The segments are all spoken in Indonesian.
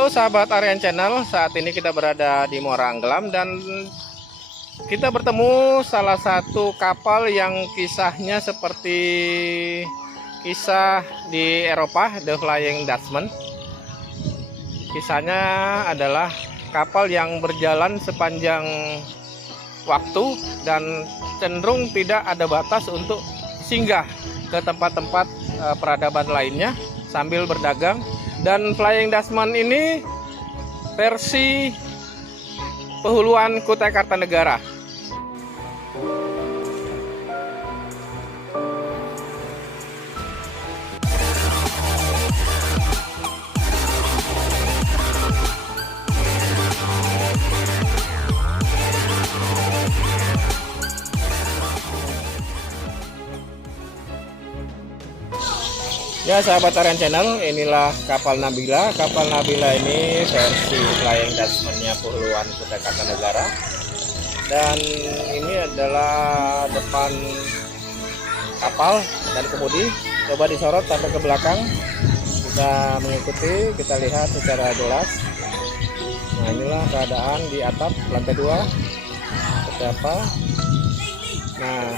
Halo sahabat Aryan Channel, saat ini kita berada di Muara Anggelam dan kita bertemu salah satu kapal yang kisahnya seperti kisah di Eropa, The Flying Dutchman. Kisahnya adalah kapal yang berjalan sepanjang waktu dan cenderung tidak ada batas untuk singgah ke tempat-tempat peradaban lainnya sambil berdagang. Dan Flying Dutchman ini versi Pehuluan Kutai Kartanegara. Ya sahabat Aryan Channel, inilah kapal Nabila. Kapal Nabila ini versi Flying Dutchman-nya Pehuluan Kutai Kartanegara. Dan ini adalah depan kapal dan kemudi. Coba disorot sampai ke belakang. Kita mengikuti, kita lihat secara jelas. Nah, inilah keadaan di atap lantai 2. Seperti apa? Nah,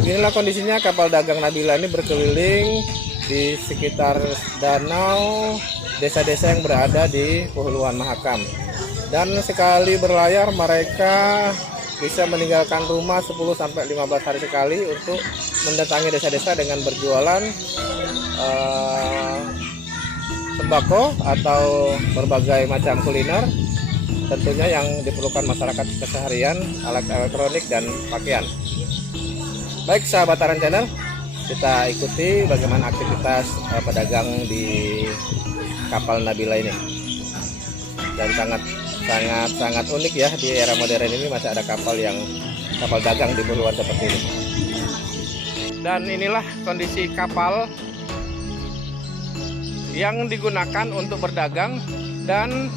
beginilah kondisinya kapal dagang Nabila ini berkeliling di sekitar danau desa-desa yang berada di Pehuluan Mahakam. Dan sekali berlayar mereka bisa meninggalkan rumah 10-15 hari sekali untuk mendatangi desa-desa dengan berjualan sembako atau berbagai macam kuliner tentunya yang diperlukan masyarakat keseharian, alat elektronik dan pakaian. Baik sahabat Aryan Channel, kita ikuti bagaimana aktivitas pedagang di kapal Nabila ini. Dan sangat unik ya, di era modern ini masih ada kapal dagang di Pehuluan seperti ini. Dan inilah kondisi kapal yang digunakan untuk berdagang dan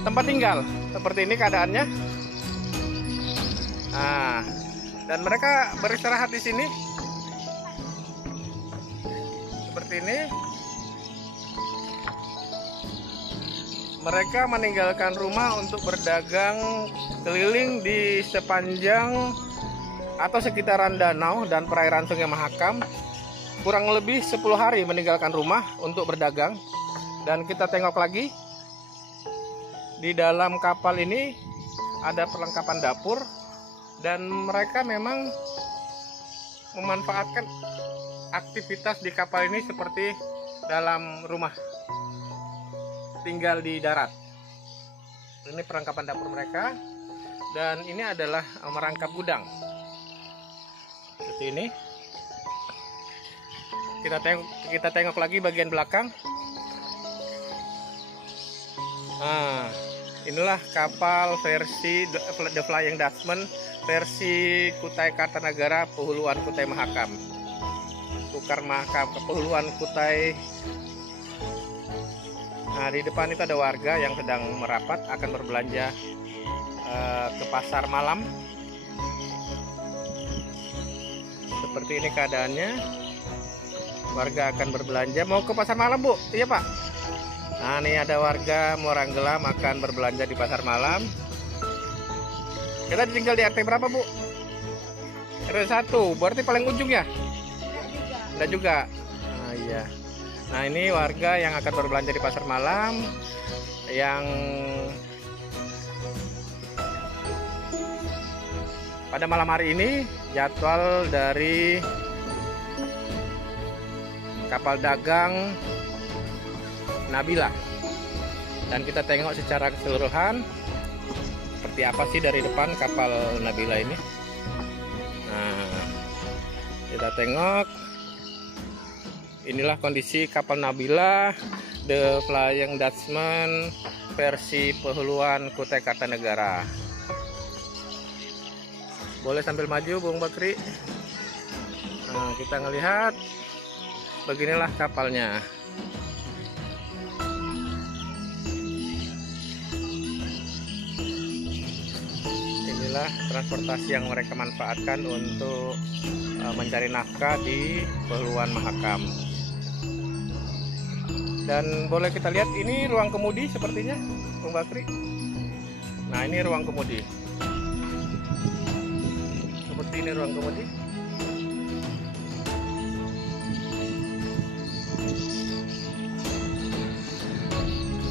tempat tinggal. Seperti ini keadaannya. Nah, dan mereka beristirahat di sini. Seperti ini. Mereka meninggalkan rumah untuk berdagang keliling di sepanjang atau sekitaran danau dan perairan Sungai Mahakam. Kurang lebih 10 hari meninggalkan rumah untuk berdagang. Dan kita tengok lagi, di dalam kapal ini ada perlengkapan dapur dan mereka memang memanfaatkan aktivitas di kapal ini seperti dalam rumah tinggal di darat. Ini perlengkapan dapur mereka dan ini adalah merangkap gudang seperti ini. Kita tengok lagi bagian belakang. Nah, inilah kapal versi The Flying Dutchman versi Kutai Kartanegara Pehuluan Kutai Mahakam. Pehuluan Kutai. Nah, di depan itu ada warga yang sedang merapat akan berbelanja ke pasar malam. Seperti ini keadaannya. Warga akan berbelanja mau ke pasar malam, Bu. Iya, Pak. Nah, ini ada warga Muara Anggelam akan berbelanja di pasar malam. Kita tinggal di RT berapa, Bu? RT 1, berarti paling ujung ya? Ada juga. Nah, iya. Nah, ini warga yang akan berbelanja di pasar malam yang pada malam hari ini jadwal dari kapal dagang Nabila. Dan kita tengok secara keseluruhan seperti apa sih dari depan kapal Nabila ini. Nah, kita tengok. Inilah kondisi kapal Nabila The Flying Dutchman versi Pehuluan Kutai Kartanegara. Boleh sambil maju, Bung Bakri. Nah, kita ngelihat beginilah kapalnya. Inilah transportasi yang mereka manfaatkan untuk mencari nafkah di Pehuluan Mahakam. Dan boleh kita lihat ini ruang kemudi sepertinya, Bung Bakri. Nah, ini ruang kemudi. Seperti ini ruang kemudi.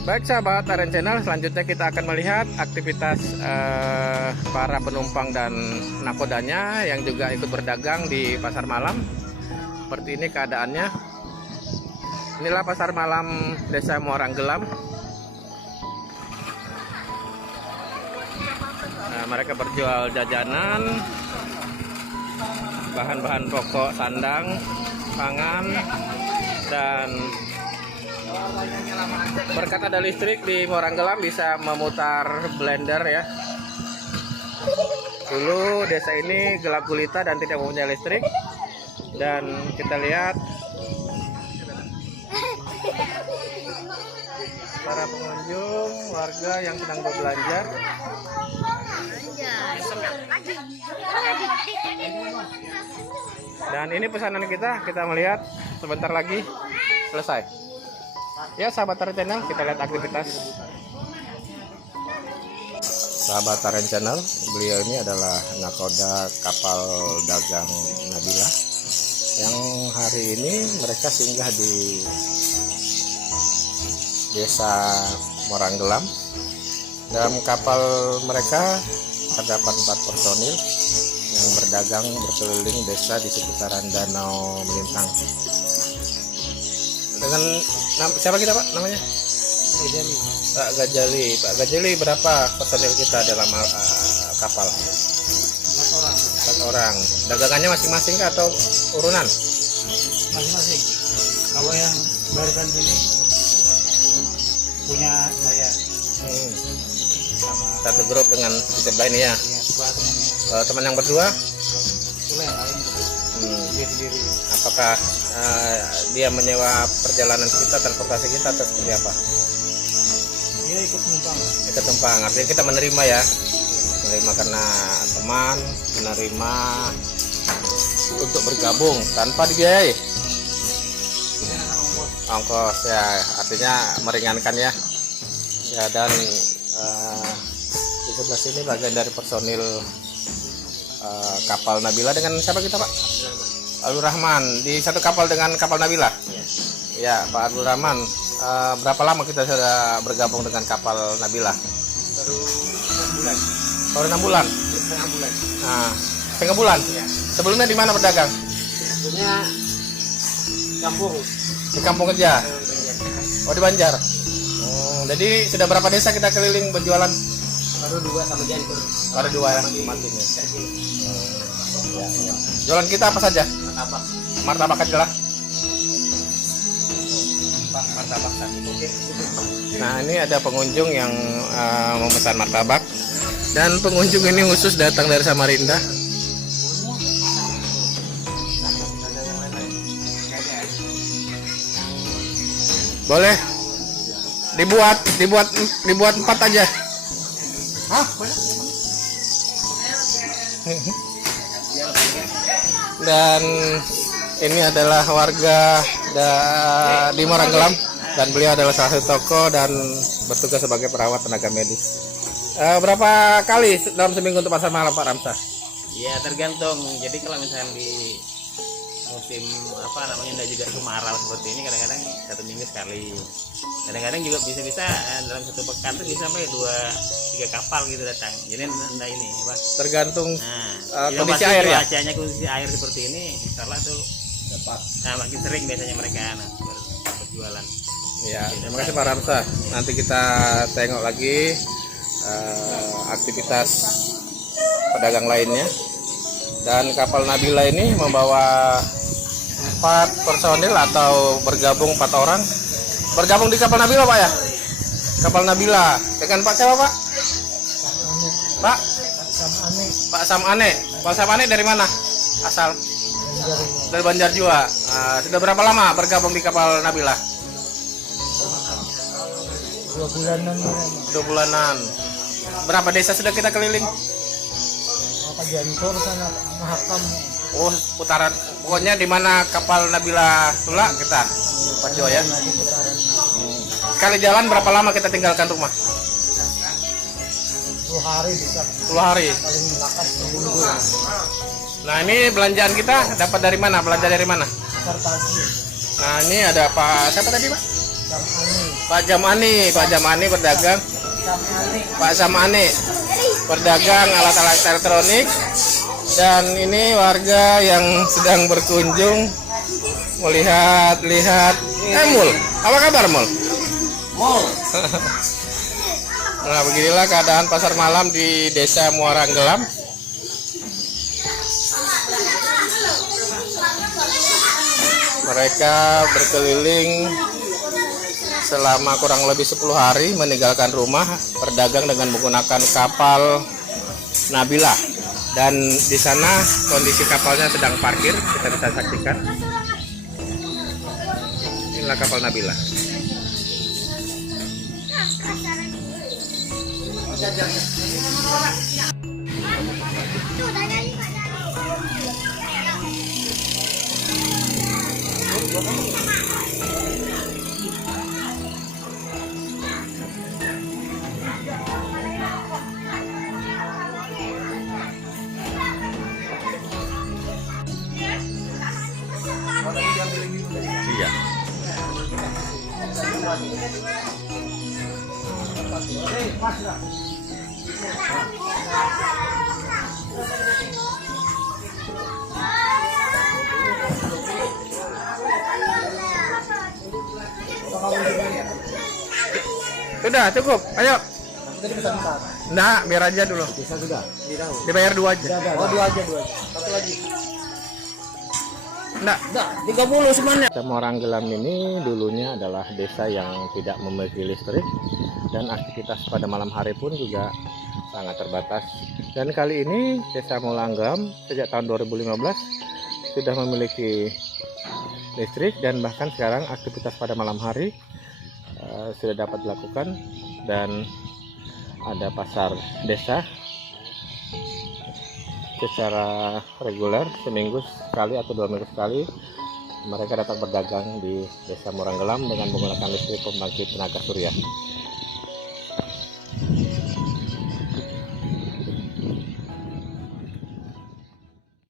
Baik sahabat Aren Channel, selanjutnya kita akan melihat aktivitas para penumpang dan nakodanya yang juga ikut berdagang di pasar malam. Seperti ini keadaannya. Inilah pasar malam Desa Muara Anggelam. Nah, mereka berjual jajanan, bahan-bahan pokok, sandang, pangan, dan berkat ada listrik di Muara Anggelam bisa memutar blender ya. Dulu desa ini gelap gulita dan tidak mempunyai listrik. Dan kita lihat para pengunjung, warga yang sedang berbelanja. Dan ini pesanan kita melihat sebentar lagi selesai. Ya sahabat Aren Channel, kita lihat aktivitas sahabat Aren Channel. Beliau ini adalah nakoda kapal dagang Nabila yang hari ini mereka singgah di Desa Muara Anggelam. Dalam kapal mereka terdapat 4 personil yang berdagang berkeliling desa di seputaran Danau Melintang. Dengan siapa kita Pak namanya? Pak Gajali. Pak Gajali, berapa personil kita dalam kapal? 4 orang. 4 orang. Dagangannya masing-masing kah atau urunan? Masing-masing. Kalau yang barisan sini punya saya. Satu grup dengan di sebelah ini ya. Punya dua temannya. Teman yang berdua? Itulah yang lain sendiri. Apakah dia menyewa perjalanan kita, transportasi kita atau seperti apa? Dia ikut numpang. Ikut numpang, artinya kita menerima ya. Menerima karena teman, menerima untuk bergabung tanpa dibiayai. Ongkos ya, artinya meringankan ya. Ya, dan di sebelah sini bagian dari personil kapal Nabila. Dengan siapa kita Pak? Abdul Rahman. Di satu kapal dengan kapal Nabila. Ya Pak Abdul Rahman, berapa lama kita sudah bergabung dengan kapal Nabila? Baru 6 bulan. Baru 6 bulan. Setengah bulan. Nah, setengah bulan. Ya. Sebelumnya di mana berdagang? Sebelumnya kampung. Di kampung kerja. Oh, di Banjar. Jadi sudah berapa desa kita keliling berjualan? Baru 2 sama Jantur. Baru 2 ya, matinya. Jualan kita apa saja? Martabak. Martabak aja lah. Martabak satu. Nah, ini ada pengunjung yang memesan martabak. Dan pengunjung ini khusus datang dari Samarinda. Boleh dibuat 4 aja. Hah? Boleh? Dan ini adalah warga di Muara Anggelam dan beliau adalah salah satu tokoh dan bertugas sebagai perawat tenaga medis. Berapa kali dalam seminggu untuk pasar malam Pak Ramsah? Ya tergantung. Jadi kalau misalnya di musim enggak juga kemarau seperti ini, kadang-kadang 1 minggu sekali. Kadang-kadang juga bisa-bisa dalam 1 pekan tuh bisa sampai 2-3 kapal gitu datang. Jadi enggak ini apa? Tergantung Kondisi air ya. Cuacanya kondisi air seperti ini, insyaallah tuh dapat. Nah, makin sering biasanya mereka berjualan. Ya, terima kasih Pak Ramsah. Nanti kita tengok lagi aktivitas pedagang lainnya. Dan kapal Nabila ini membawa 4 personil atau bergabung 4 orang. Bergabung di kapal Nabila Pak ya? Kapal Nabila dengan Pak siapa Pak? Pak Samane. Pak Samane dari mana? Asal? Dari Banjar juga. Sudah berapa lama bergabung di kapal Nabila? 2 bulanan. 2 bulanan. Berapa desa sudah kita keliling? Apa Jantur sana Mahakam. Oh, putaran. Pokoknya di mana kapal Nabila Tula kita Pak Jo ya. sekali jalan berapa lama kita tinggalkan rumah? 10 hari bisa. 10 hari. Paling lakas seminggu. Nah ini belanjaan kita dapat dari mana? Belanja dari mana? Pasar pagi. Nah ini ada Pak siapa tadi Pak? Jamani. Pak Jamani berdagang. Jamani. Pak Samani berdagang alat-alat elektronik. Dan ini warga yang sedang berkunjung melihat-lihat. Mul, apa kabar Mul? Mall. Nah beginilah keadaan pasar malam di Desa Muara Anggelam. Mereka berkeliling selama kurang lebih 10 hari meninggalkan rumah, berdagang dengan menggunakan kapal Nabila. Dan di sana kondisi kapalnya sedang parkir, kita bisa saksikan. Inilah kapal Nabila. Iya. Sudah cukup, ayo. Tadi pesan 4. Nah, biar aja dulu. Bisa sudah. Dibayar 2 aja. Oh, 2 aja. Satu lagi. Enggak. Enggak, 30 semuanya. Desa Muara Anggelam ini dulunya adalah desa yang tidak memiliki listrik dan aktivitas pada malam hari pun juga sangat terbatas. Dan kali ini Desa Muara Anggelam sejak tahun 2015 sudah memiliki listrik dan bahkan sekarang aktivitas pada malam hari sudah dapat dilakukan dan ada pasar desa secara reguler seminggu sekali atau 2 minggu sekali mereka dapat berdagang di Desa Muara Anggelam dengan menggunakan listrik pembangkit tenaga surya.